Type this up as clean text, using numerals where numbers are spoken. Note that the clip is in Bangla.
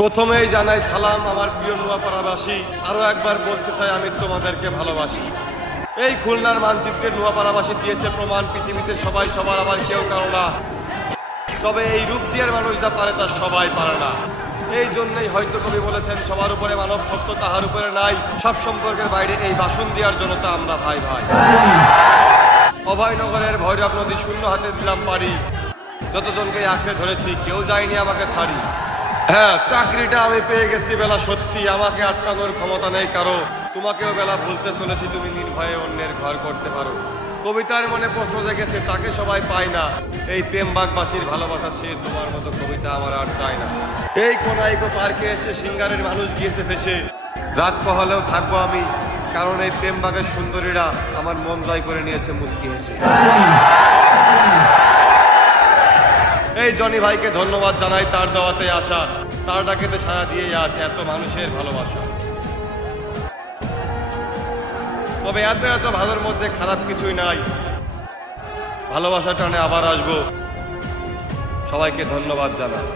প্রথমেই জানাই সালাম আমার প্রিয় নোয়াপাড়াবাসী। আরো একবার বলতে চাই আমি তোমাদেরকে ভালোবাসি। এই খুলনার মানচিত্রে নোয়াপাড়াবাসী দিয়েছে প্রমাণ, পৃথিবীতে সবাই সবার, আবার কেউ কারো না। তবে এই রূপ দিয়ার মানুষ যা পারে তা সবাই পারে না। এই জন্যই হয়তো কবি বলেছেন, সবার উপরে মানব সত্য তাহার উপরে নাই, সব সম্পর্কের বাইরে এই বাসন দিয়ার জনতা আমরা ভাই ভাই। অভয়নগরের ভৈরব নদী শূন্য হাতে দিলাম পারি, যতজনকে আঁকড়ে ধরেছি কেউ যায়নি আমাকে ছাড়ি। হ্যাঁ, চাকরিটা আমি পেয়ে গেছি বেলা সত্যি, আমাকে আটকানোর ক্ষমতা নেই কারো। তোমাকেও বেলা ভুলতে চলেছি, তুমি নির্ভয়ে অন্যের ঘর করতে পারো। কবিতার মনে প্রশ্ন জেগেছে, তাকে সবাই পায় না। এই প্রেম বাগবাসীর ভালোবাসা চেয়ে তোমার মতো কবিতা আমার আর চাই না। এই কোনাইকো পার্কে এসে সিঙ্গারের মানুষ গিয়েছে ভেসে, রাত পহলেও থাকবো আমি, কারণ এই প্রেম বাগের সুন্দরীরা আমার মন জয় করে নিয়েছে মুস্কি হেসে। এই জনি ভাইকে ধন্যবাদ জানাই, তার দাওয়াতে আসা, তার ডাকেতে সাড়া দিয়েই আছে এত মানুষের ভালোবাসা। তবে এত এত ভালোর মধ্যে খারাপ কিছুই নাই। ভালোবাসা টানে আবার আসবো। সবাইকে ধন্যবাদ জানাই।